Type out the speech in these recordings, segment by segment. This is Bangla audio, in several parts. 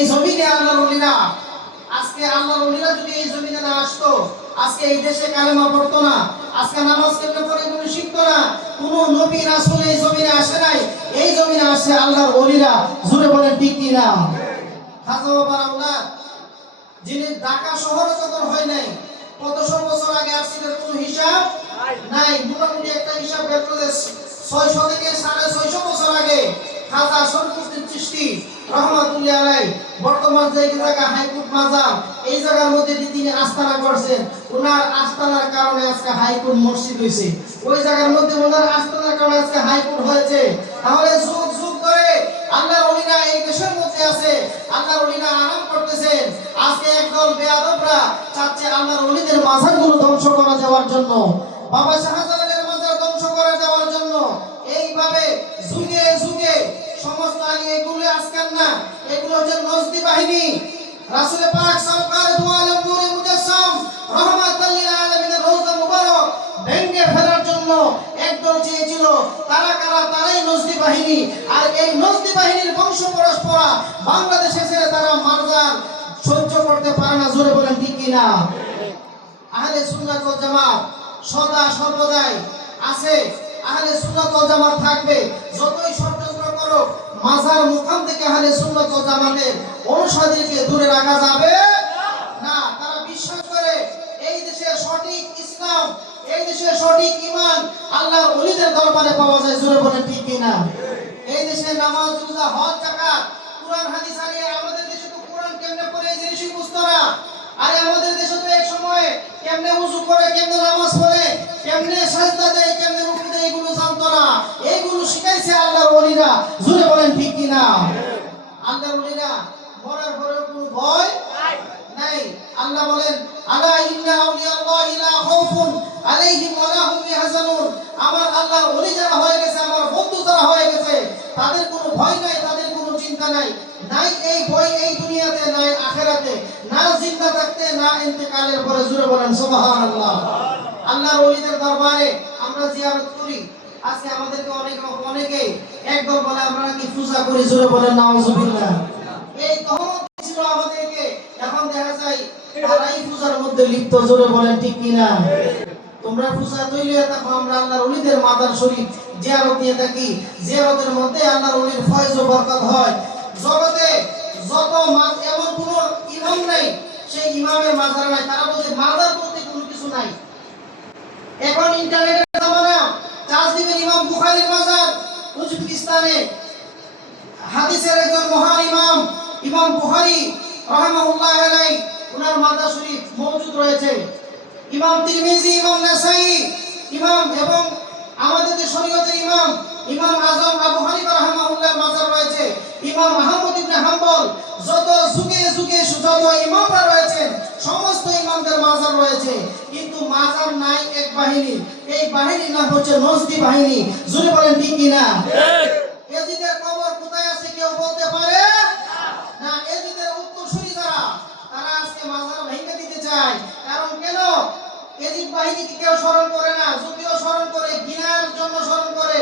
এই জমিনে আল্লাহর ওলিরা, আজকে আল্লাহর ওলিরা যদি এই জমিনে না আসতো, আজকে এই দেশে কালেমা পড়তো না, আজকে নামাজ কেমনে পড়ে এগুলো শিখতো না। কোন নবী রাসূল এই জমিনে আসে নাই, এই জমিনে আসে আল্লাহর ওলিরা। জোরে বলেন ঠিক কি না? খাজা বাবার আওলাদ যিনি ঢাকা শহরে যখন হয় নাই, কতশো বছর আগে আসছিলেন কোনো হিসাব নাই। মোটামুটি একটা হিসাব বের করে 600 থেকে 650 বছর আগে খাজা শরীফুদ্দীন চিশতি রহমাতুল্লাহ আলাইহি বর্তমান যে জায়গা হাইকোর্ট মাজার, এই জায়গার মধ্যে তিনি আস্তানা করছেন। ওনার আস্তানার কারণে আজকে হাইকোর্ট মসজিদ হয়েছে। ওই জায়গার মধ্যে ওনার আস্তানার কারণে আজকে হাইকোর্ট হয়েছে। তাহলে যুগ যুগ ধরে আল্লাহর ওলিরা এই দেশের মধ্যে আছে, আল্লাহর ওলিরা আরাম করতেছেন। আজকে একদল বেয়াদবরা চাচ্ছে আল্লাহর ওলিদের মাজারগুলো ধ্বংস করে দেওয়ার জন্য, বাবা শাহজালালের মাজার ধ্বংস করে দেওয়ার জন্য। এইভাবে যুগে যুগে সমস্ত আলী, এগুলো আজকাল না, এগুলো হচ্ছে নজদি বাহিনী। রাসূল পাক সরকার দু আলম নূরে মুজাসসাম রাহমাতুল লিল আলামিনের রওজা মুবারক ভেঙে ফেলার জন্য একদল চেয়েছিল। তারা কারা? তারাই নজদি বাহিনী। আর এই নজদি বাহিনীর বংশ পরম্পরা বাংলাদেশে ছেড়ে তারা মারজান সহ্য করতে পারে না। জোরে বলেন ঠিক কি না? আহলে সুন্নাত ওয়াল জামাত সদা সর্বদাই আছে, আহলে সুন্নাত ওয়াল জামাত থাকবে। যতই ষড়যন্ত্র করো, মাজার মুকাম থেকে আহলে সুন্নাত ওয়াল জামাতের অনুসারীদেরকে দূরে রাখা যাবে না। তারা বিশ্বাস করে এই দেশে সঠিক ইসলাম, এই দেশে সঠিক ঈমান আল্লাহর ওলিদের দরবারে পাওয়া যায়। জোরে বলেন ঠিক কি না? এই দেশে নামাজ, রোজা, হজ, যাকাত, কুরআন, হাদিস, আর আমাদের দেশে তো কুরআন কেমনে পড়ে এই জিনিসই বুঝতো না। আরে আমাদের দেশে তো এক সময় কেমনে ওযু করে, কেমনে নামাজ পড়ে, কেমনে সাজদা দেয়, কেমনে রুকু দেয়, এগুলো জানতো না। এইগুলো শিখাইছে আল্লাহর ওলিরা। জোরে বলেন ঠিক কি না? আল্লাহর ওলিরা মরার পরে কোনো ভয় নাই। আল্লাহ বলেন, আলা ইন্না আউলিয়াল্লাহি লা খাউফুন আলাইহিম ওয়া লা হুম ইয়াহজানুন। আমার আল্লাহর ওলি যারা হয়ে গেছে, আমার বন্ধু যারা হয়ে গেছে, তাদের কোনো ভয় নাই, তাদের কোনো চিন্তা নাই। নাই এই ভয় এই দুনিয়াতে, নাই আখিরাতে, না জিন্দা থাকতে, না ইন্তেকালের পরে। জোরে বলেন সুবহানাল্লাহ। আল্লাহর ওলিদের দরবারে আমরা জিয়ারত করি। আজকে আমাদেরকে অনেকে একদল বলে আমরা নাকি পূজা করি। জোরে বলেন নাউজুবিল্লাহ। এই তহমত ছিল আমাদেরকে, এখন দেখা যায় তারাই পূজার মধ্যে লিপ্ত। জোরে বলেন ঠিক কি না? তোমরা পূজা তৈরি থাকো, আমরা আল্লাহর ওলিদের মাজার শরীফ জিয়ারত দিয়ে থাকি। জিয়ারতের মধ্যে আল্লাহর ওলির ফয়েজ ও বরকত হয়। জগতে যত এমন কোন ইমাম নাই সেই ইমামের মাজার নাই। তারা বলছে মাজার বলতে কোনো কিছু নাই। এখন ইন্টারনেটের জামানা, চার্জ দিবেন ইমাম বুখারীর মাজার উজবেকিস্তানে। হাদিসের একজন মহান ইমাম, ইমাম বুখারী রাহিমাহুল্লাহ আলাইহি, ওনার মাজার শরীফ মওজুদ রয়েছে। ইমাম তিরমিজি, ইমাম নাসাই, ইমাম এবং আমাদের যে শরীয়তের ইমাম, ইমাম আজম আবু হানিফা রাহিমাহুল্লাহর মাজার রয়েছে। ইমাম আহমদ ইবনে হাম্বল, যত যুগে যুগে যত ইমামরা রয়েছেন, সমস্ত ইমামদের মাজার রয়েছে। কিন্তু মাজার নাই এক বাহিনী, এই বাহিনীর নাম হচ্ছে নজদি বাহিনী। জোরে বলেন ঠিক কি না? এজিদের কবর কোথায় আছে কেউ বলতে পারে না। এজিদের উত্তরসূরি যারা, তারা আজকে মাজার ভেঙে দিতে চায়। কারণ কেন? এজিদ বাহিনীকে কেউ স্মরণ করে না, যদিও স্মরণ করে ঘৃণার জন্য স্মরণ করে।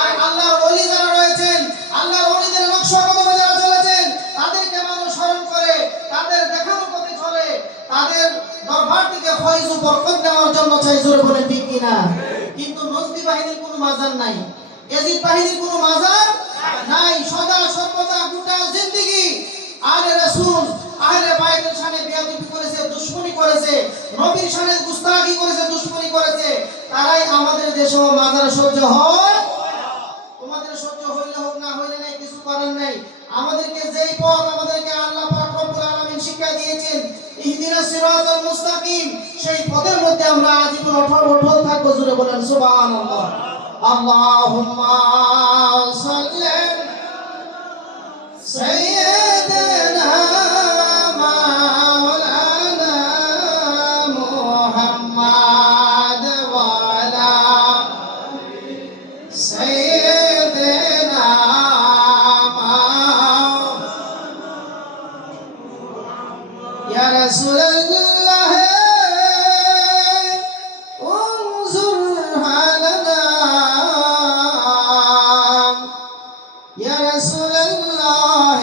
আর আল্লাহর ওলি যারা রয়েছেন, আল্লাহর ওলিদের নকশা কদমে যারা চলেছেন, তাদেরকে মানুষ স্মরণ করে, তাদের দেখানো পথে চলে, তাদের দরবার থেকে ফয়েজ ও বরকত নেওয়ার জন্য চাই। জোরে বলেন ঠিক কি না? কিন্তু নজদি বাহিনীর কোনো মাজার নাই, এজিদ বাহিনীর কোনো মাজার নাই। সদা সর্বদা গোটা জিন্দেগি আলে রাসূল, আহলে বাইতের শানে বেয়াদবি করেছে, দুশমনি করেছে, নবীর শানে গুস্তাখি করেছে, দুশমনি করেছে। তারাই আমাদের দেশে মাজার সহ্য হয়। তোমাদের সহ্য হইলে হোক, না হইলে নাই, কিছু করার নাই। আমাদেরকে যেই পথ আমাদেরকে আল্লাহ পাক রব্বুল আলামিন শিক্ষা দিয়েছেন, ইহদিনাস সিরাতাল মুস্তাকিম, সেই পথের মধ্যে আমরা আজীবন অটল থাকবো। জোরে বলেন সুবহানাল্লাহ। আল্লাহুম্মা সাল্লি সাইয়্যিদানা মাওলানা মুহাম্মদ ওয়া আলা সাইয়্যিদিনা ইয়া রাসূলুল্লাহ উনজুর হালানা ইয়া রাসূলুল্লাহ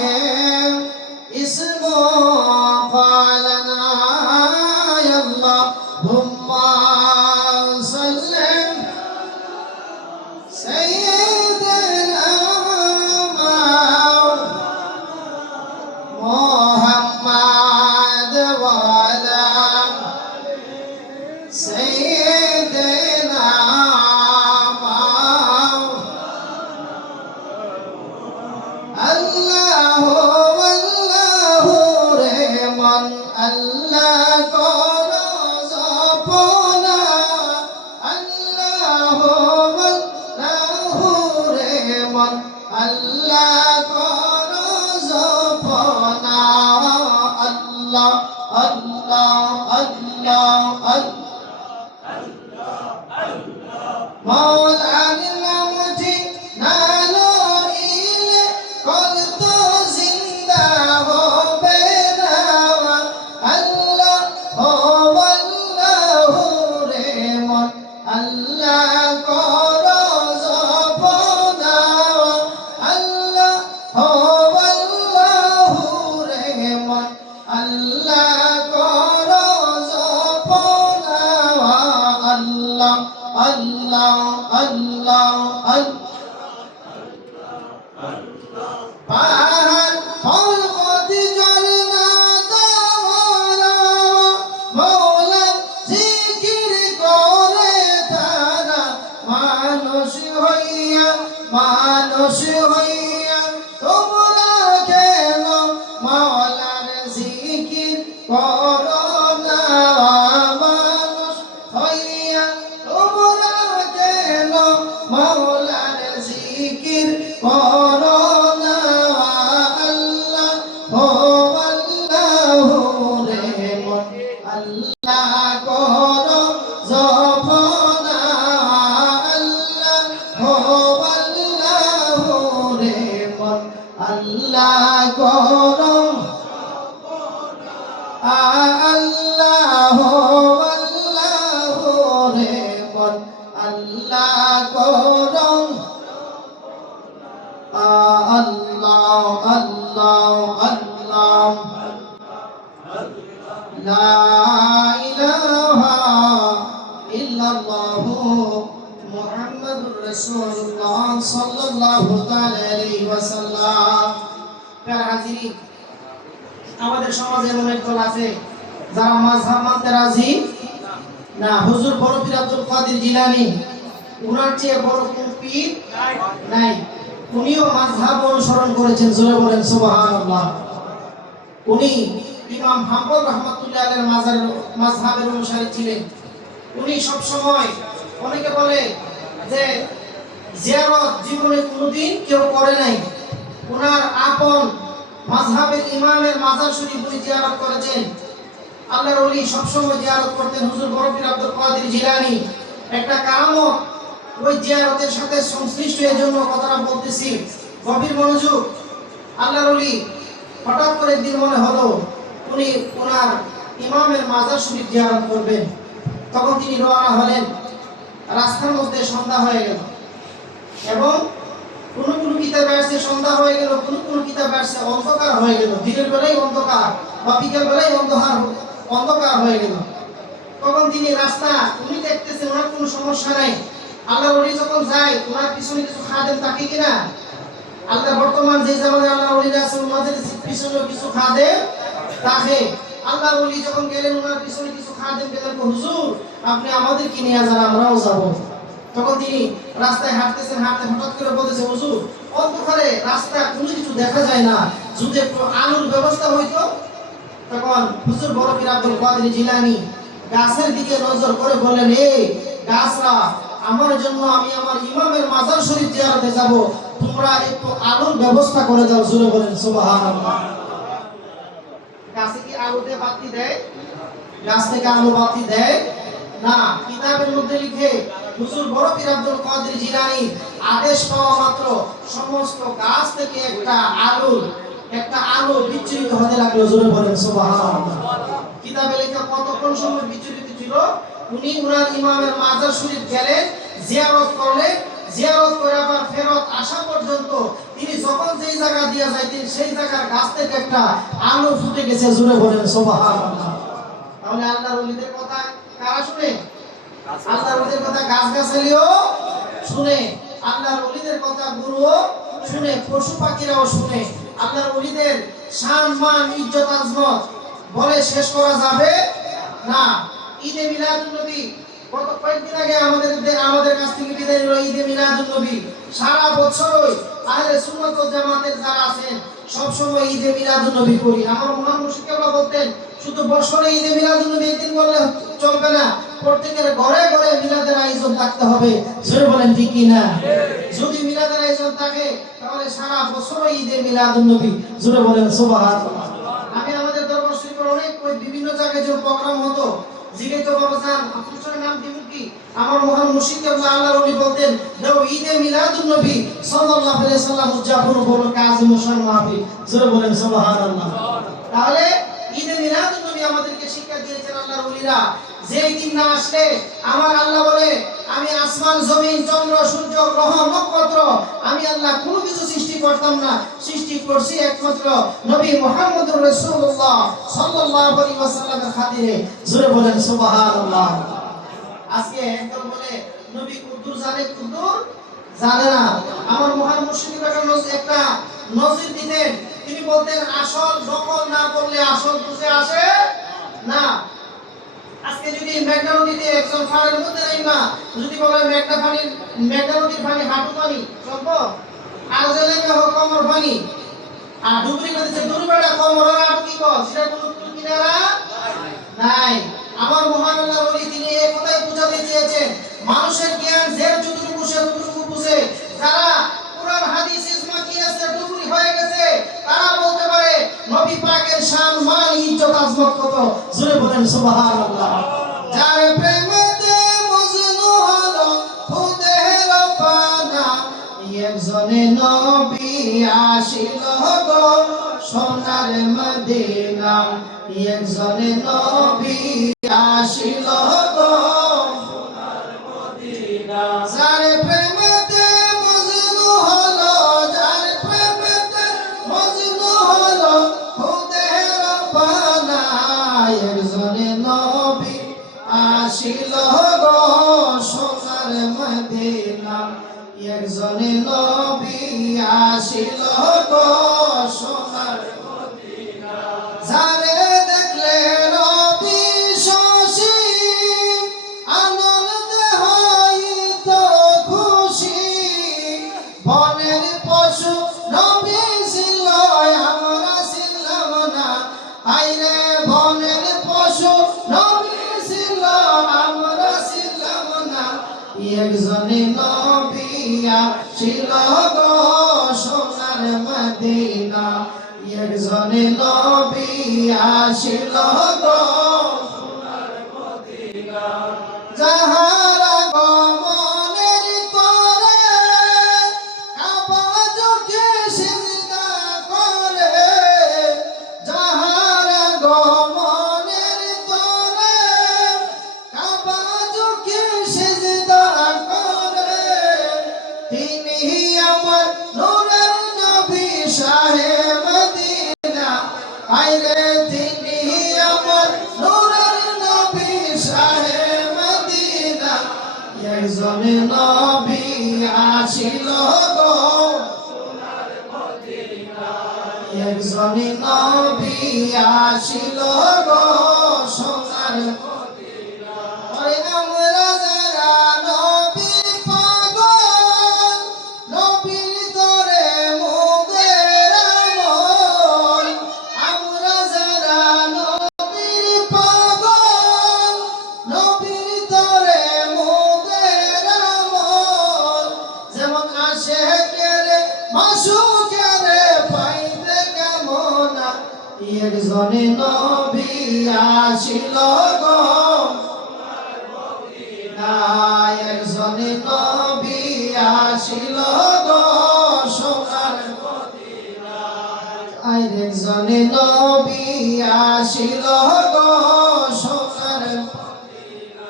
اسمه قال لنا يا اللهم صل سيدنا محمد وعلى سيدنا الله والله رحمن الله كون زبنا الله والله رحمن الله كون زبنا الله الله الله مولانا مجي نالو إلي قلت زندا هو بيناوا الله هو الله رحمن الله كورو زبنا الله هو الله رحمن الله كورو زبنا الله الله الله পাহাড় পর্বত ঝরনা দাওয়ারা মওলার জিকির করে তারা মানুষ হইয়া তোমরা কেন মওলার জিকির করো না মানুষ হইয়া তোমরা কেন মওলার জিকির করো না আল্লাহ হো আল্লাহ রেহমান আল্লাহ করো জপনা আল্লাহ হো আল্লাহ রেহমান আল্লাহ করো আল্লাহ হো আল্লাহ রেহমান আল্লাহ করো Allah Allah Allah La ilaha illallah Muhammadur Rasulullah sallallahu ta'ala alayhi wa sallam প্যারা হাজিরি আমাদের সমাজে এমন একদল আছে যারা মাযহাব মানতে রাজি না হুজুর বড় পীর আব্দুল কাদের জিলানী উনার চেয়ে বড় কোন পীর নাই উনিও মাযহাব অনুসরণ করেছেন জোরে বলেন সুবহানাল্লাহ উনি ইমাম হাম্বল রাহমাতুল্লাহ আলাইহির মাযহাবের অনুসারী ছিলেন উনি সব সময় অনেকে বলে যে জিয়ারত জীবনে কোনোদিন কেউ করে নাই ওনার আপন মাযহাবের ইমামের মাজার শরীফ উনি জিয়ারত করেছেন আল্লাহর ওলি সব সময় জিয়ারত করতেন হুজুর বড় পীর আব্দুল কাদের জিলানী একটা কারামত ওই জিয়ারতের সাথে সংশ্লিষ্ট এর জন্য কথাটা বলতেছি গভীর মনোযোগ আল্লাহর ওলি হঠাৎ করে একদিন মনে হলো উনি ওনার ইমামের মাজার শরীফ জিয়ারত করবেন তখন তিনি রওনা হলেন রাস্তার মধ্যে সন্ধ্যা হয়ে গেল এবং কোন কিতাবে আছে সন্ধ্যা হয়ে গেল কোন কিতাবে আছে অন্ধকার হয়ে গেল দিনের বেলায় অন্ধকার বা বিকেল বেলায় অন্ধকার হয়ে গেল তখন তিনি রাস্তা উনি দেখতেছেন ওনার কোনো সমস্যা নাই আল্লাহর ওলি যখন যায় ওনার পিছনে কিছু খাদেম থাকে কিনা আল্লাহ বর্তমান যে জামানায় আল্লাহর ওলিরা আছে ওনাদের পিছনে কিছু খাদেম থাকে আল্লাহর ওলি যখন গেলেন ওনার পিছনে কিছু খাদেম পেলেন হুজুর আপনি আমাদের কি নিয়ে যান আমরাও যাব তখন তিনি রাস্তায় হাঁটতেছেন হঠাৎ করে বলতেছে হুজুর অন্ধকারে রাস্তা কোনো কিছু দেখা যায় না যদি একটু আলোর ব্যবস্থা হইতো তখন হুজুর বড় পীর আব্দুল কাদের জিলানী গাছের দিকে নজর করে বলেন এই গাছরা আমার জন্য আমি আমার ইমামের মাজার শরীফ জিয়ারতে যাব তোমরা একটু আলোর ব্যবস্থা করে দাও জোরে বলেন সুবহানাল্লাহ গাছে কি আলো দিয়ে বাতি দেয় গাছ থেকে আলো বাতি দেয় না কিতাবের মধ্যে লিখে হুজুর বড় পীর আব্দুল কাদের জিলানী আদেশ পাওয়া মাত্র সমস্ত গাছ থেকে একটা আলো বিচ্ছুরিত হতে লাগলো জোরে বলেন সুবহানাল্লাহ কিতাবে লেখা কতক্ষণ সময় বিচ্ছুরিত ছিল উনি উনার ইমামের মাজার শরীফ গেলেন জিয়ারত করলেন জিয়ারত করে আবার ফেরত আসা পর্যন্ত তিনি যখন যেই জায়গা দিয়ে যাইতেন সেই জায়গার গাছ থেকে একটা আলো ফুটে গেছে, জোরে বলেন সুবহানাল্লাহ। তাহলে আল্লাহর ওলিদের কথা কারা শুনে? আল্লাহর ওলিদের কথা গাছগাছালিও শুনে, আল্লাহর ওলিদের কথা গরুও শুনে, পশু পাখিরাও শুনে। আল্লাহর ওলিদের শান মান ইজ্জত আজমত বলে শেষ করা যাবে না। ঈদে মিলাদুন নবী গত কয়েকদিন আগে আমাদের কাছ থেকে বিদায় হলো ঈদে মিলাদুন নবী। সারা বছরই আহলে সুন্নাত ওয়াল জামাতের যারা আছেন সব সময় ঈদে মিলাদুন নবী করি। আমার মহান মুর্শিদ কেবলা বলতেন শুধু বছরে ঈদে মিলাদুন নবী একদিন বললে চলবে না, প্রত্যেকের ঘরে ঘরে মিলাদের আয়োজন থাকতে হবে, জোরে বলেন ঠিক কি না? যদি মিলাদের আয়োজন থাকে তাহলে সারা বছর ঈদে মিলাদুন নবী, জোরে বলেন সুবহানাল্লাহ। আমি আমাদের দরবার শরীফের অনেক বিভিন্ন জায়গায় যে প্রোগ্রাম হতো, জিজ্ঞেস বাবা জান আপনার নাম দিব কি? আমার মহান মুর্শিদ কেবলা আল্লাহর ওলি বলতেন দাও ঈদে মিলাদুন নবী সাল্লাল্লাহু আলাইহি সাল্লাম উদযাপন করো কাজী মুশান মাহফিল, জোরে বলেন সুবহানাল্লাহ। তাহলে ঈদে মিলাদুন নবী আমাদেরকে শিক্ষা দিয়েছেন আল্লাহর ওলিরা। যেই দিন না আসলে আমার আল্লাহ বলে আমি আসমান জমিন চন্দ্র সূর্য গ্রহ নক্ষত্র আমি আল্লাহ কোনো কিছু সৃষ্টি করতাম না, সৃষ্টি করছি একমাত্র নবী মুহাম্মদুর রাসূলুল্লাহ সাল্লাল্লাহু আলাইহি ওয়াসাল্লামের খাতিরে, জোরে বলেন সুবহানাল্লাহ। আজকে একদম বলে নবী কুদ্দুর জানে, কুদ্দুর জানে না। আমার মহান মুর্শিদ একটা নজির দিতেন, তিনি বলতেন আসল নকল না করলে আসল বুঝে আসে না। আজকে যদি মেঘনা নদীতে একজন ফাড়ের মধ্যে নাইবা যদি বলে মেঘনা নদীর পানি হাঁটু পানি চলবো, আর জেলে হোক কমর পানি, আর ডুবরি নদীতে ডুবরিটা কমর হাঁটু কি কর সেটা কোনো কিনারা নাই। আমার মহান আল্লাহর ওলি তিনি এই কথাই বুঝাতে চেয়েছেন মানুষের জ্ঞান জের যতটুকু সে ততটুকু বুঝে। যারা কুরআন হাদিস ইজমা কি আছে ডুবরি হয়ে গেছে তারা বলতে পারে নবী পাকের শান মান ইজ্জত আজমত কত, জোরে বলেন সুবহানাল্লাহ। যার প্রেমেতে মজনু হলো ফুদের পানা একজনে নবী আসিল গো সোনার মদিনা, একজনে নবী আসিল গো সোনার মদিনা। যার প্রেমেতে মজনু হলো, যার প্রেমেতে মজনু হলো ফুদের পানা একজনে নবী আসিল গো সোনার মদিনা, একজনে নবী আসিল গো সোনার মদিনা। যারে দেখলে নবী শশী আনন্দ হইত খুশি, বনের পশু নবী ছিল আমরা ছিলাম না, আইরে বনের পশু নবী ছিল আমরা ছিলাম না, একজনে নবী আসিল গো সোনার মদিনা, একজনে নবী আসিল গো সোনার মদিনা। যাহারা গমনের তরে কাবা চোখে সিজদা করে, যাহারা গমনের তরে কাবা চোখে সিজদা করে, তিনি আমার নূরের নবী শাহে মদিনা, আইরে তিনি আমার নূরের নবী শাহে মদিনা, একজনে নবী আসিল গো সোনার মদিনা, একজনে নবী আসিল গো সোনার মদিনা। ওই আমরা যারা নবীর পাগল, নবীর তরে মোদের আমল, আমরা যারা নবীর পাগল, নবীর তরে মোদের আমল, যেমন আশিকের মাসুকের পাইতে কেমন, একজনে নবী আসিল গো সোনার মদিনা, একজনে নবী আসিল গো সোনার মদিনা, একজনে নবী আসিল গো সোনার মদিনা,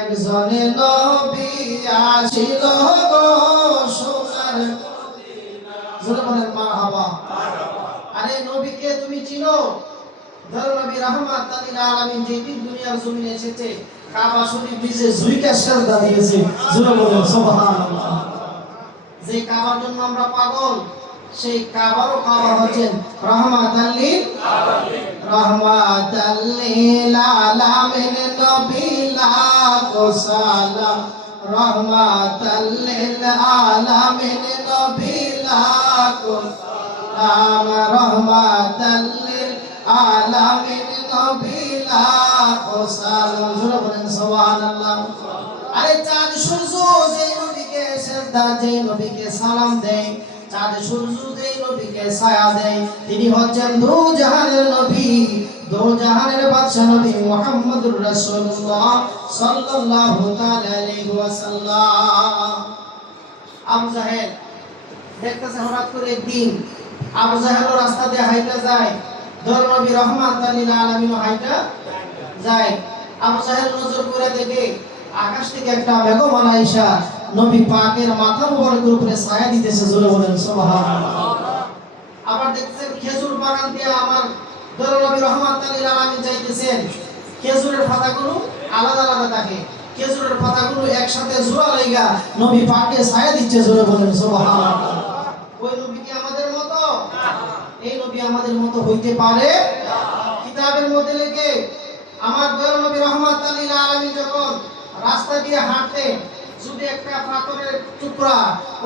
একজনে নবী আসিল গো চিনো? ধরো নবী রাহমাতুল লিল আলামিন যে দিন দুনিয়ার জমিনে এসেছে কাবা শরীফ নিজে ঝুঁকে সেজদা দিয়েছে। জোরে বলেন সুবহানাল্লাহ। যে কাবার জন্য আমরা পাগল, সেই কাবারও কাবা হচ্ছেন রাহমাতুল লিল আলামিন। রাহমাতুল লিল আলামিন নবী লাখো সালাম। রাহমাতুল লিল আলামিন নবী লাখো সালাম। রাহমাতুল লিল আলামিন নবী লাখো সালাম। জোরে বলেন সুবহানাল্লাহ। আরে চাঁদ সূর্য যে নবীকে সেজদা, যে নবীকে সালাম দেয়, চাঁদ সূর্য যে নবীকে ছায়া দেয়, তিনি হচ্ছেন দু জাহানের নবী, দু জাহানের বাদশা নবী মুহাম্মদুর রাসূলুল্লাহ সাল্লাল্লাহু তাআলা আলাইহি ওয়াসাল্লাম। আবু জাহেল দেখতেছে হঠাৎ করে একদিন আবু জাহেল রাস্তা দিয়ে হাইটা যায়, ধর নবী রাহমাতুল লিল আলামিন হাইটা যায়। আবু জাহেল নজর করে দেখে আকাশ থেকে একটা মেঘমালা আইসা নবী পাকের মাথা মুবারকের উপরে ছায়া দিতেছে। জোরে বলেন সুবহানাল্লাহ। আবার দেখতেছেন খেজুর বাগান দিয়ে আমার ধর নবী রাহমাতুল লিল আলামিন যাইতেছেন, খেজুরের পাতাগুলো আলাদা আলাদা থাকে, খেজুরের পাতাগুলো একসাথে জোড়া লাগা নবী পাকে ছায়া দিচ্ছে। জোরে বলেন সুবহানাল্লাহ। ওই নবী কি আমাদের মতো? এই নবী আমাদের মতো হইতে পারে? কিতাবের মধ্যে লেখে আমার দয়াল নবী রাহমাতুল লিল আলামিন যখন রাস্তা দিয়ে হাঁটতেন, যদি একটা পাথরের টুকরা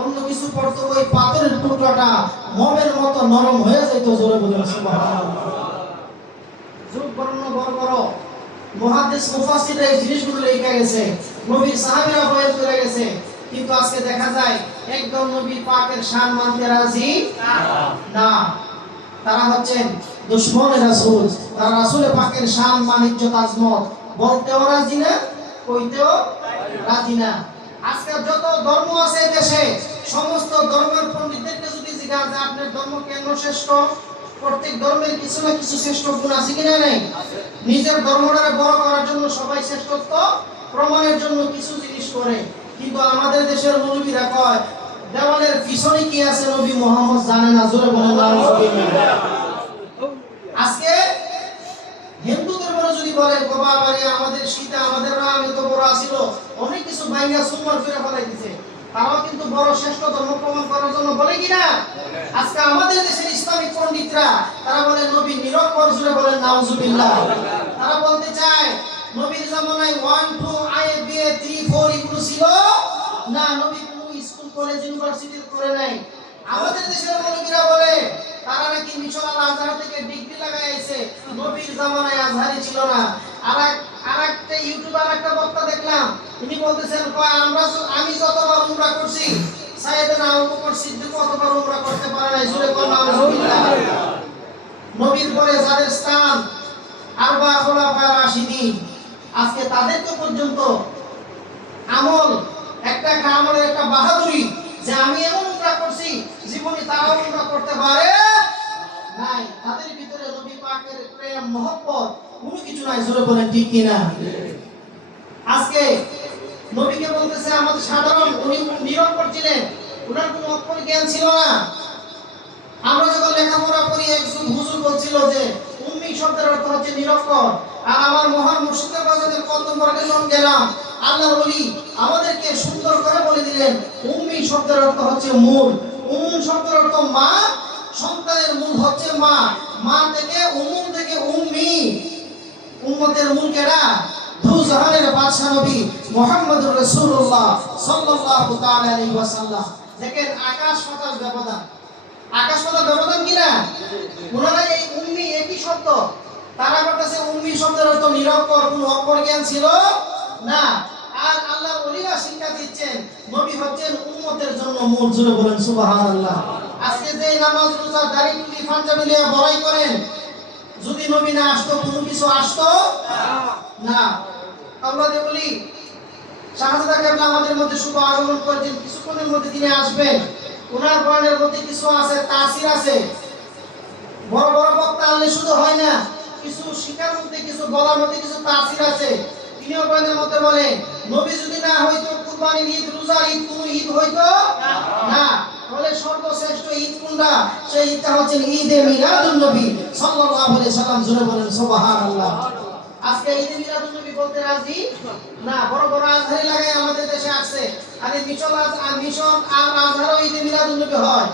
অন্য কিছু পড়তো, ওই পাথরের টুকরাটা মোমের মতো নরম হয়ে যেত। জোরে বলেন সুবহানাল্লাহ। যুগ বর্ণ বড় বড় মুহাদ্দিস মুফাসসিররা এই জিনিসগুলো লেখা গেছে, নবীর সাহাবীরা বয়ান করে গেছে, কিন্তু আজকে দেখা যায় একদম নবী পাকের শান মানতে রাজি না। তারা হচ্ছেন দুশমন রাসূল, তারা রাসূল পাকের শান মান ইজ্জত আজমত বলতেও রাজি না, কইতেও রাজি না। আজকে যত ধর্ম আছে দেশে, সমস্ত ধর্মের পণ্ডিতদেরকে যদি জিজ্ঞাসা যে আপনার ধর্ম কেন শ্রেষ্ঠ, প্রত্যেক ধর্মের কিছু না কিছু শ্রেষ্ঠ গুণ আছে কিনা? নেই। নিজের ধর্মটাকে বড় করার জন্য সবাই শ্রেষ্ঠত্ব প্রমাণের জন্য কিছু জিনিস করে, কিন্তু আমাদের দেশের মুরব্বীরা কয় দেওয়ালের পিছনে কি আছে নবী মুহাম্মদ জানে না। জোরে বলেন আলহামদুলিল্লাহ। আজকে হিন্দু ধর্ম যদি বলেন বাবারে আমাদের সীতা আমাদের রাম এত বড় ছিল, অনেক কিছু বাইয়া সুন্নাত করে ফেলাই দিয়েছে, তারাও কিন্তু বড় শ্রেষ্ঠ ধর্ম প্রমাণ করার জন্য বলে কিনা? আজকে আমাদের দেশের ইসলামিক পণ্ডিতরা তারা বলে নবী নিরক্ষর। জোরে বলেন নাউজুবিল্লাহ। তারা বলতে চায় নবীর জামানায় 1 2 IBA 3 4 এগুলো ছিল না, নবী কোনো স্কুল কলেজ ইউনিভার্সিটি করে নাই। আমাদের দেশের মুরব্বীরা বলে তারা নাকি মিশর আল আজহার থেকে ডিগ্রি লাগাইছে, নবীর জামানায় আজহারই ছিল না। আরেকটা ইউটিউবার একটা বক্তা দেখলাম, তিনি বলতেছেন আমি যতবার উমরা করছি সাইয়েদনা আবু বকর সিদ্দিক কতবার উমরা করতে পারে নাই। জোরে বলেন আলহামদুলিল্লাহ। নবীর পরে যাদের স্থান আরবা খুলাফায়ে রাশিদিন, আজকে তাদেরকে পর্যন্ত আমল একটা আমলের একটা বাহাদুরি যে আমি এমন উমরা করছি জীবনে তারাও উমরা করতে পারে নাই। তাদের ভিতরে নবী পাকের প্রেম মহব্বত কোনো কিছু নাই। জোরে বলেন ঠিক কি না? আজকে নবীকে বলতেছে আমাদের সাধারণ, উনি নিরক্ষর ছিলেন, ওনার কোনো অক্ষর জ্ঞান ছিল না। আমরা যখন লেখাপড়া করি একজন হুজুর বলছিল যে উম্মি শব্দের অর্থ হচ্ছে নিরক্ষর, আর আমার মহান মুর্শিদের বাজারের কত বর্গে যখন গেলাম আল্লাহর ওলি আমাদেরকে সুন্দর করে বলে দিলেন উম্মি শব্দের অর্থ হচ্ছে মূল। শব্দের অর্থ মা, সন্তানের মূল হচ্ছে মা, মা থেকে থেকে উম্মি, উম্মতের মূল কেডা? দু জাহানের বাদশা নবী মুহাম্মদুর রাসূলুল্লাহ সাল্লাল্লাহু তাআলা আলাইহি ওয়াসাল্লাম। দেখেন আকাশ পাতাল ব্যবধান, আকাশ পাতাল ব্যবধান কি না? ওনারা এই উম্মি একই শব্দ, তারা বলতেছে উম্মি শব্দের অর্থ নিরক্ষর, কোনো অক্ষর জ্ঞান ছিল না। আর আল্লাহর ওলিরা শিক্ষা দিচ্ছেন নবী হচ্ছেন উম্মতের জন্য মূল। জোরে বলেন সুবহানাল্লাহ। আজকে যে নামাজ রোজা দাড়ি টুপি পাঞ্জাবি নিয়ে বড়াই করেন, যদি নবী না আসতো কোনো কিছু আসতো না। আমরা যে বলি শাহজাদা কেবলা আমাদের মধ্যে শুভ আগমন করেছেন, কিছুক্ষণের মধ্যে তিনি আসবেন, ওনার বয়ানের মধ্যে কিছু আছে, তাসির আছে। বড় বড় বক্তা আনলে শুধু হয় না, কিছু শিকার মধ্যে কিছু বলার মধ্যে কিছু তাসির আছে। তিনিও বয়ানের মধ্যে বলেন নবী যদি না হইতো কুরবানির ঈদ, রোজার ঈদ, কোনো ঈদ হইতো না। তাহলে সর্বশ্রেষ্ঠ ঈদ কোনটা? সেই ঈদটা হচ্ছে ঈদে মিলাদুন নবী সাল্লাল্লাহু আলাইহি সাল্লাম। জোরে বলেন সুবহানাল্লাহ। আজকে ঈদে মিলাদুন নবী বলতে রাজি না, বড় বড় আজহারি লাগাই আমাদের দেশে আসছে। আর এই মিশন আর আজহারও ঈদে মিলাদুন নবী হয়।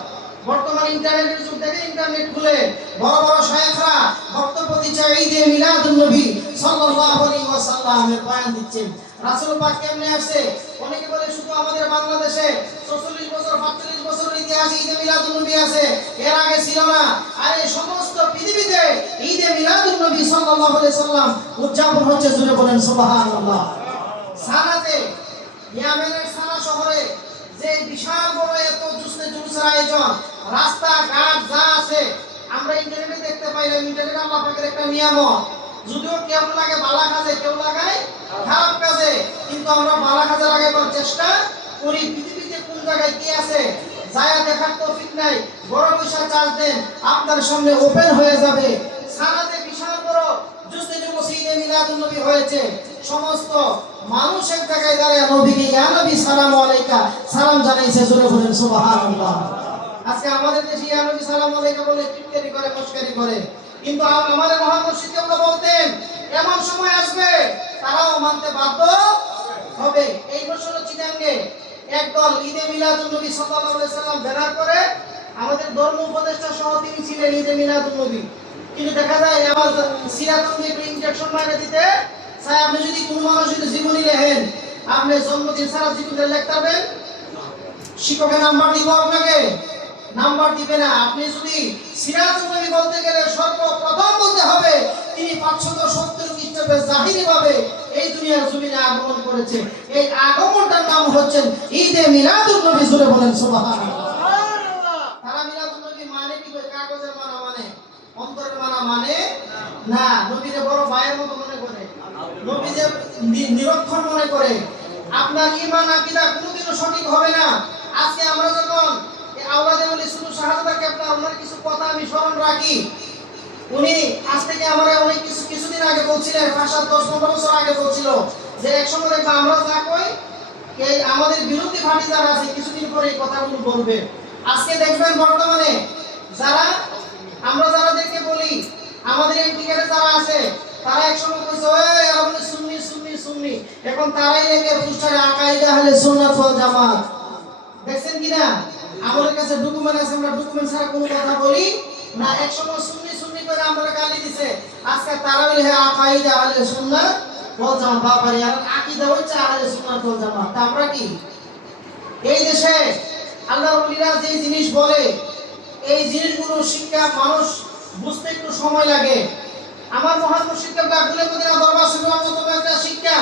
বর্তমান ইন্টারনেটের যুগ থেকে ইন্টারনেট খুলে বড় বড় শায়েখরা বক্তব্য দিচ্ছে ঈদে মিলাদুন নবী সাল্লাল্লাহু আলাইহি ওয়াসাল্লামের বয়ান দিচ্ছেন। রাসূল পাক কেমনে আসে? অনেকে বলে শুধু আমাদের বাংলাদেশে 44 বছর 45 বছর ইতিহাসে ঈদে মিলাদুন নবী আছে, এর আগে ছিল না। আর এই সমস্ত পৃথিবীতে ঈদে মিলাদুন নবী সাল্লাল্লাহু আলাইহি সাল্লাম উদযাপন হচ্ছে। জোরে বলেন সুবহানাল্লাহ। সানাতে, ইয়েমেনের সানা শহরে যে বিশাল বড় এত জুলুসের আয়োজন, রাস্তা ঘাট যা আছে আমরা ইন্টারনেটে দেখতে পাইলাম। ইন্টারনেট আল্লাহ পাকের একটা নিয়ামত। যদিও কেউ লাগে ভালো কাজে, কেউ লাগায় খারাপ কাজে, কিন্তু আমরা ভালো কাজে লাগাবার চেষ্টা করি। পৃথিবীতে কোন জায়গায় কি আছে যায়া দেখার তৌফিক নাই, বড় পয়সা চার্জ দেন, আপনার সামনে ওপেন হয়ে যাবে। সানাতে বিশাল বড় জুলুসে ঈদে মিলাদুন নবী হয়েছে। সমস্ত মানুষ এক জায়গায় দাঁড়িয়ে নবীকে ইয়া নবী সালামু আলাইকা সালাম জানাইছে। জোরে বলেন সুবহানাল্লাহ। আজকে আমাদের দেশে ইয়া নবী সালামু আলাইকা বলে টিটকারি করে, মস্কারি করে, কিন্তু আমাদের মহামুর্শিদ কেবল বলতেন এমন সময় আসবে তারাও মানতে বাধ্য হবে। এই বছর চিটাঙ্গে একদল ঈদে মিলাদুন নবী সাল্লাল্লাহু আলাইহি সাল্লাম ব্যানার করে, আমাদের ধর্ম উপদেষ্টা সহ তিনি ছিলেন ঈদে মিলাদুন নবী। কিন্তু দেখা যায় আমার সিরাতুল নবী ইনজেকশন মাইনে দিতে চাই। আপনি যদি কোন মানুষের জীবনী লেখেন, আপনি জন্মদিন সারা জীবনে লিখতে পারবেন? শিক্ষকের নাম্বার দিব আপনাকে? নাম্বার দিবে না। আপনি যদি সিরাতুল নবী বলতে গেলে সর্বপ্রথম বলতে হবে তিনি 570 খ্রিস্টাব্দে জাহিরিভাবে এই দুনিয়ার জমিনে আগমন করেছে। এই আগমনটার নাম হচ্ছে ঈদে মিলাদুন নবী। জোরে বলেন সুবহানাল্লাহ। তারা মিলাদুন নবী মানে কি? কাগজের মানা মানে, অন্তরের মানা মানে না। নবীকে বড় ভাইয়ের মতো মনে করে, নবীকে নিরক্ষর মনে করে। আপনার ঈমান আকীদা কোনোদিনও সঠিক হবে না। আজকে আমরা যখন আওলাদে ওলি শুধু শাহাদাত কেবলা ওনার কিছু কথা আমি স্মরণ রাখি। উনি আজ থেকে আমরা অনেক কিছুদিন আগে বলছিলেন, 5-10-15 বছর আগে বলছিল যে একসময় দেখবা আমরা যা কই এই আমাদের বিরোধী পার্টি যারা আছে কিছুদিন পরে এই কথাগুলো বলবে। আজকে দেখবেন বর্তমানে আমরা যাদেরকে বলি আমাদের এই টিকেটে যারা আছে তারা একসময় কইছে ওই আমরা সুন্নি সুন্নি সুন্নি, এখন তারাই লেগে পুস্টারে আকাইদা আহলে সুন্নাত ওয়াল জামাত। দেখছেন কিনা? আমাদের কাছে ডকুমেন্ট আছে, আমরা ডকুমেন্ট ছাড়া কোনো কথা বলি না। একসময় সুন্নি সুন্নি করে আমরা গালি দিছে, আজকে তারা বলে আকাইদা আহলে সুন্নাত ওয়াল জামাত। বাবারে, আর আকীদা হচ্ছে আহলে সুন্নাত ওয়াল জামাত। তা আমরা কি এই দেশে আল্লাহর ওলিরা যে জিনিস বলে এই জিনিসগুলো শিক্ষা মানুষ বুঝতে একটু সময় লাগে। আমার মহান মুর্শিদ কেবলা গুলে মদিনা দরবার শরীফের অন্যতম একটা শিক্ষা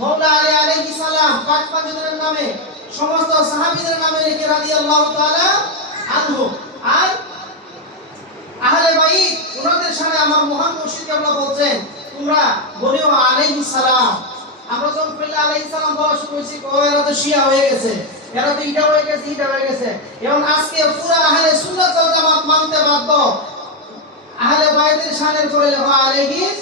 মাওলা আলী আলাইহিস সালাম পাক পাঞ্জের নামে সমস্ত সাহাবীদের নামে লিখে রাদিয়াল্লাহু তাআলা আনহু আর আহলে বাইত ওনাদের সামনে আমার মহান মুর্শিদ কেবলা বলছেন তোমরা বলিও আলাইহিস সালাম। আমরা যখন কইলা আলাইহিস সালাম বলা শুরু করেছি, এরা তো শিয়া হয়ে গেছে, এরা তো ইটা হয়ে গেছে, ইটা হয়ে গেছে। এবং আজকে পুরো আহলে সুন্নাত ওয়াল জামাত মানতে বাধ্য। আহলে বাইতের শানের পরে লেখা আলাইহিস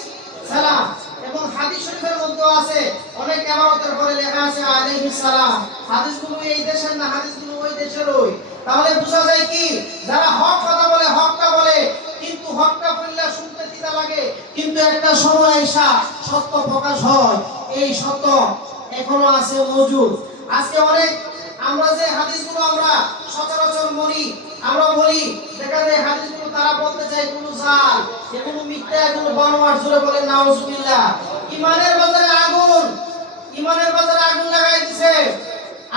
সালাম, এবং হাদিস শরীফের মধ্যে আছে অনেক ইবারতের পরে লেখা আছে আলাইহিস সালাম। হাদিসগুলো এই দেশের না, হাদিসগুলো ওই দেশেরই। তাহলে বোঝা যায় কি যারা হক কথা বলে হকটা বলে, কিন্তু হকটা বললে শুনতে তিতা লাগে, কিন্তু একটা সময় এসা সত্য প্রকাশ হয়। এই সত্য এখনো আছে মজুদ। আজকে অনেক আমরা যে হাদিসগুলো আমরা সচরাচর বলি, আমরা বলি দেখা যায় হাদিসগুলো তারা বলতে চায় কোনো জাল, এগুলো মিথ্যা, এগুলো বানোয়ার। জোরে বলেন নাউজুবিল্লাহ। ইমানের বাজারে আগুন, ইমানের বাজারে আগুন লাগাই দিছে।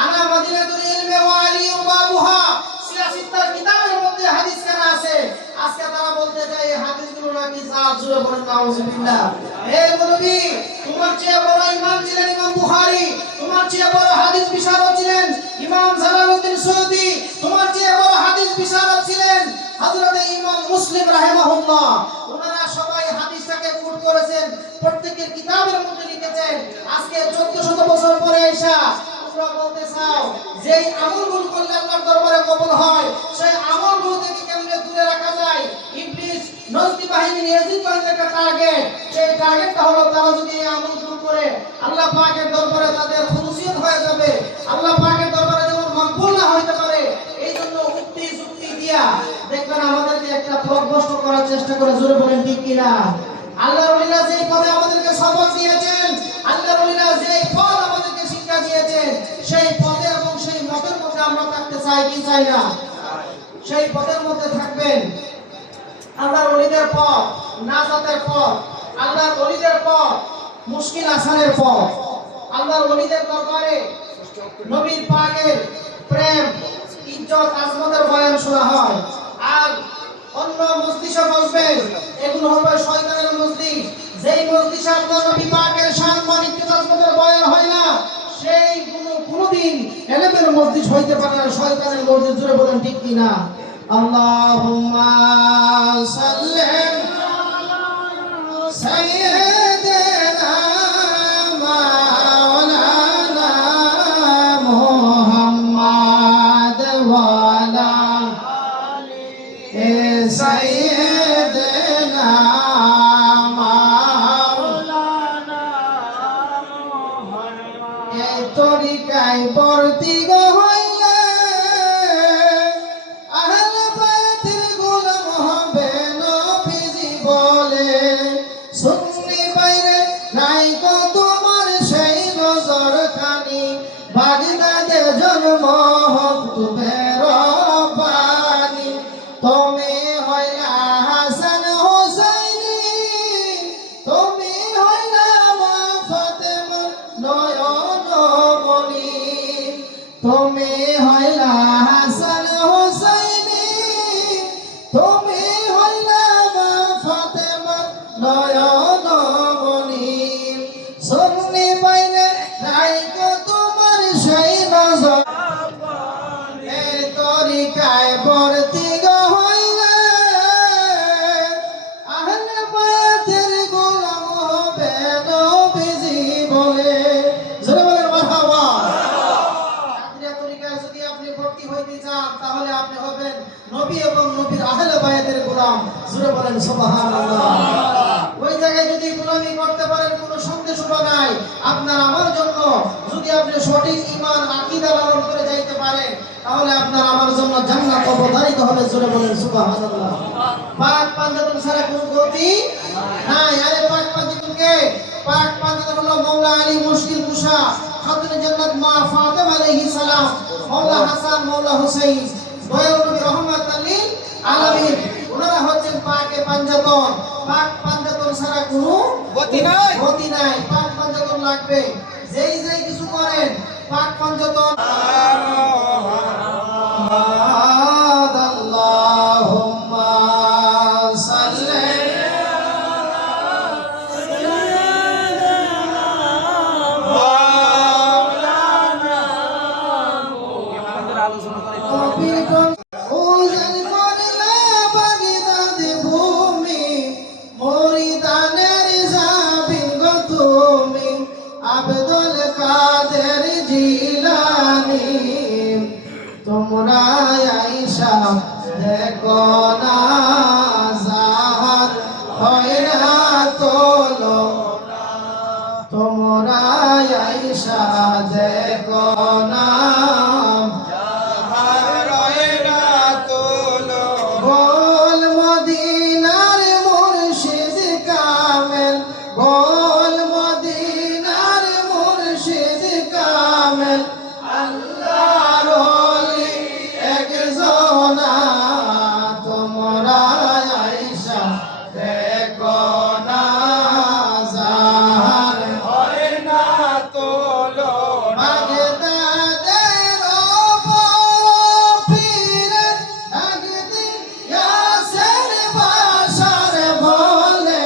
আনা মাদিনাতুল ইলমি ওয়া আলিয়্যু বাবুহা, সিয়াসিত্তার কিতাবের মধ্যে হাদিস কেনা আছে। আজকে তারা বলতে চায় এই হাদিসগুলো নাকি জাল। জোরে বলেন নাউজুবিল্লাহ। হে নবী, তোমার চেয়ে বড় ইমাম ছিলেন ইমাম বুখারী, তোমার চেয়ে বড় হাদিস বিশারদ ছিলেন ইমাম জালালউদ্দিন সুয়ুতী, তোমার চেয়ে বড় হাদিস বিশারদ ছিলেন হযরত ইমাম মুসলিম রাহিমাহুল্লাহ। ওনারা সবাই হাদিসটাকে কোট করেছেন, প্রত্যেকের কিতাবের মধ্যে লিখেছেন। আজকে 1400 বছর পরে এসা তোমরা বলতে চাও যে আমলগুলো করলে আল্লাহর দরবারে কবুল হয়, সেই আমলগুলো থেকে কেমনে দূরে রাখা যায়? ইবলিস নজদি বাহিনী ইয়াজিদ বাহিনীর একটা টার্গেট, সেই টার্গেটটা হলো তারা যদি এই আমলগুলো করে আল্লাহ পাকের দরবারে তাদের খুশিয়ত হয়ে যাবে, আল্লাহ পাকের দরবারে যেমন মকবুল না হইতে পারে। এই জন্য নষ্ট করার চেষ্টা করে। জোরে বলেন ঠিক কিনা? আল্লাহর ওলিরা যেই পদে আমাদেরকে সবক দিয়েছেন, আল্লাহর ওলিরা যেই পদ আমাদেরকে শিক্ষা দিয়েছেন, সেই পদে এবং সেই মতের মধ্যে আমরা থাকতে চাই কি চাই না? সেই পদের মধ্যে থাকবেন। আল্লাহর ওলিদের পথ নাজাতের পথ, আল্লাহর ওলিদের পথ মুশকিল আসানের পথ। আল্লাহর ওলিদের দরবারে নবীর পাকের প্রেম, ইজ্জত, আজমতের বয়ান শোনা হয়। আর অন্য মজলিসে বসবেন, এগুলো হবে শয়তানের মজলিস। যেই মজলিসে আল্লাহ নবী পাকের সম্মান, ইজ্জত, আজমতের বয়ান হয় না, সেই কোনদিন ইলমের মজলিস হইতে পারে না, শয়তানের মজলিস। জোরে বলেন ঠিক কিনা? আল্লাহুম্মা সাল্লি আলা সাইয়্যিদিনা মাওলানা মুহাম্মাদ ওয়া আলা আলি সাইয়্যিদিনা মাওলানা মুহাম্মাদ। এই তরিকায় ভর্তি হইলে আহলে বাইতের গোলাম হবে নবীজি বলে। সুন্নি বাইরে নাই তো তোমার সেই নজর খানি, বাগদাদে জন্ম হোক তুমের বাণী। তুমি হইলা হাসান হোসাইনি, তুমি হইলা মা ফাতেমা নয়ন মনি। তুমি হইলা হাসান হোসাইনি, তুমি হইলা মা ফাতেমা নয়ন মনি। সুন্নি বাইরে নাই তো তোমার সেই নজর, এই তরিকায় ভর্তি হইলে আহলে বাইতের গোলাম হবে নবীজি বলে। জোরে বলেন মারহাবা। কাদরিয়া তরিকায় যদি আপনি ভর্তি হইতে চান, তাহলে আপনি হবেন নবী এবং নবীর আহলে বাইতের গোলাম। জোরে বলেন সুবহানাল্লাহ। ওই জায়গায় যদি গোলামি করতে পারেন, কোনো সন্দেহ নাই আপনার আমার জন্য। যদি আপনি সঠিক ঈমান আকীদা লালন করে যাইতে পারেন, তাহলে আপনার আমার জন্য জান্নাত অবধারিত হবে। জোরে বলেন সুবহানাল্লাহ। পাক পাঞ্জাতন ছাড়া কোনো গতি নাই। আরে পাক পাঞ্জাতন কে? পাক পাঞ্জাতন হলো মাওলা আলী মুশকিল কুশা, খাতুনে জান্নাত মা ফাতেমা আলাইহিস সালাম, মাওলা হাসান, মাওলা হুসাইন, দয়াল নবী রহমাতুল লিল আলামিন। ওনারা হচ্ছেন পাকে পাঞ্জাতন। পাক পাঞ্জাতন ছাড়া কোনো গতি নাই, গতি নাই। পাক পাঞ্জাতন লাগবে। যেই যেই কিছু করেন পাক পাঞ্জাতন। আল্লাহুম্মা সাল্লি আব্দুল কাদের জিলানী। তোমরা আয়েশা দেখো না, জাহার হয় না তোলো। তোমরা আয়েশা দেখো না, জাহার হয় না তোলো। গোল মদিনার মুর্শিদ কামেল, গোল মদিনার মুর্শিদ কামেল, আল্লাহর ওলি একজনা। তোমরা আয়েশা দেখো না, জাহার হয় না তোলো। বাগদাদের ওপর পীরে একদিন ইয়াসের বাশার বলে,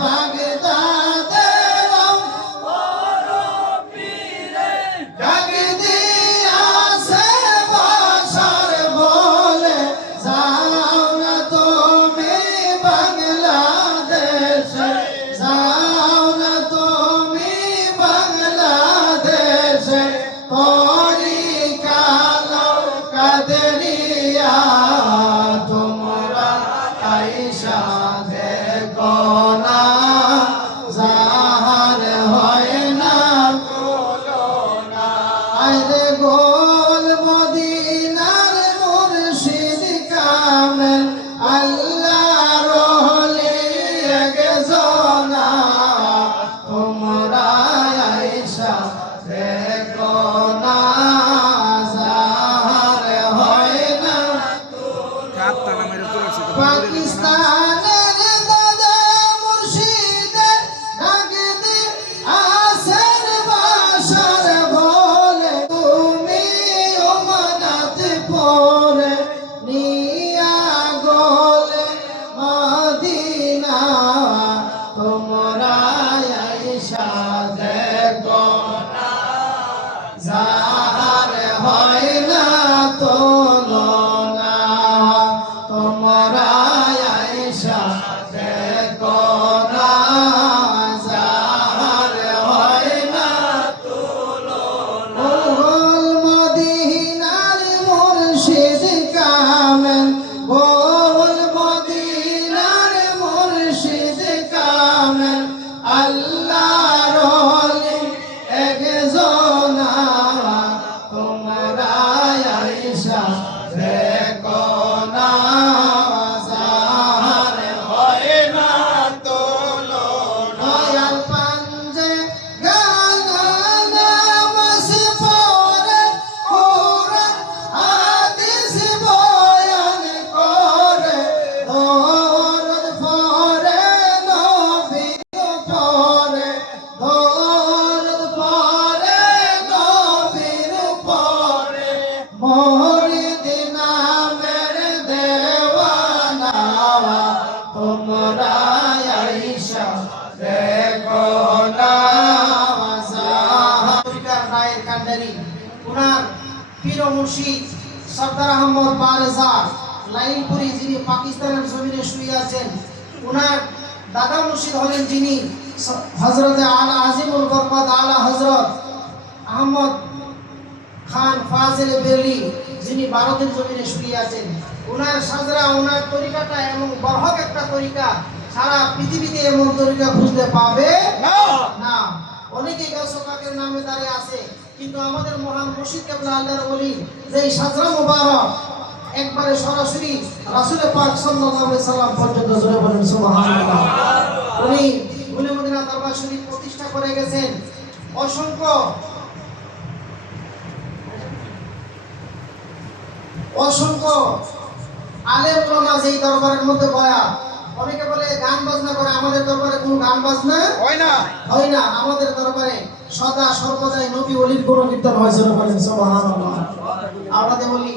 বাগদাদের ওপর পীরে একদিন ইয়াসের বাশার বলে, যাও না তুমি বাংলাদেশে, যাও না তুমি বাংলাদেশে। তরিকা লও কাদেরিয়া, তোমরা আয়েশা দেখো না, জাহার হয় না তুলনা। আরে গোল মদিনার মুর্শিদ কামেল, আল্লাহর পাকিস্তানের দাদা মুর্শিদের ডাকে দে আসের বাসার বলে তুমি ওমানাত পরে নিয়া গলে মদিনা তোমরা আয়েশা দেখো না যাহার হয় না তুলনা তোমরা আয়েশা দেখো না যাহার হয় না তুলনা ওল মদিনার মুর্শিদ কামেল ওল মদিনার মুর্শিদ কামেল আল্লাহর ওলি একজনা তোমরা আয়েশা দেখো না যাহার হয় না তুলনা দয়াল পাঞ্জে গানা নামাজ পড়ে কোরআন হাদিস বয়ান করে দরুদ পড়ে নবী পড়ে দরুদ পড়ে নবীর পড়ে মুরিদ নামের দেওয়ানা তোমরা আয়েশা দেখো না যাহার রায়ের কান্ডারি উনার পীর ও মুর্শিদ সরদার আহমদ বারেজার লাইনপুরি যিনি পাকিস্তানের জমিনে শুয়ে আছেন উনার দাদা মুর্শিদ হলেন যিনি হযরতে আলা আজিমুল বরকত আলা হযরত আহমদ খান ফাজিল বেলি যিনি ভারতের জমিনে শুয়ে আছেন উনার সাজরা উনার তরিকাটা এমন বরহক একটা তরিকা সারা পৃথিবীতে এমন তরিকা খুঁজতে পাবে না অনেকেই গাউসে পাকের নামে দাঁড়িয়ে আছে কিন্তু আমাদের মহান মুর্শিদ কেবলা আল্লাহর ওলি যে সাজরা মুবারক একবারে সরাসরি রাসূল পাক সাল্লাল্লাহু আলাইহি সাল্লাম পর্যন্ত জোরে বলেন সুবহানাল্লাহ উনি মদিনা দরবার শরীফ প্রতিষ্ঠা করে গেছেন অসংখ্য অসংখ্য আলেম ওলামা যেই দরবারের মধ্যে বয়া অনেকে বলে গান বাজনা করে আমাদের দরবারে কোনো গান বাজনা হয় না আমাদের দরবারে সদা সর্বদাই নবী ওলির গুণ কীর্তন হয় সুবহানাল্লাহ আমরা বলি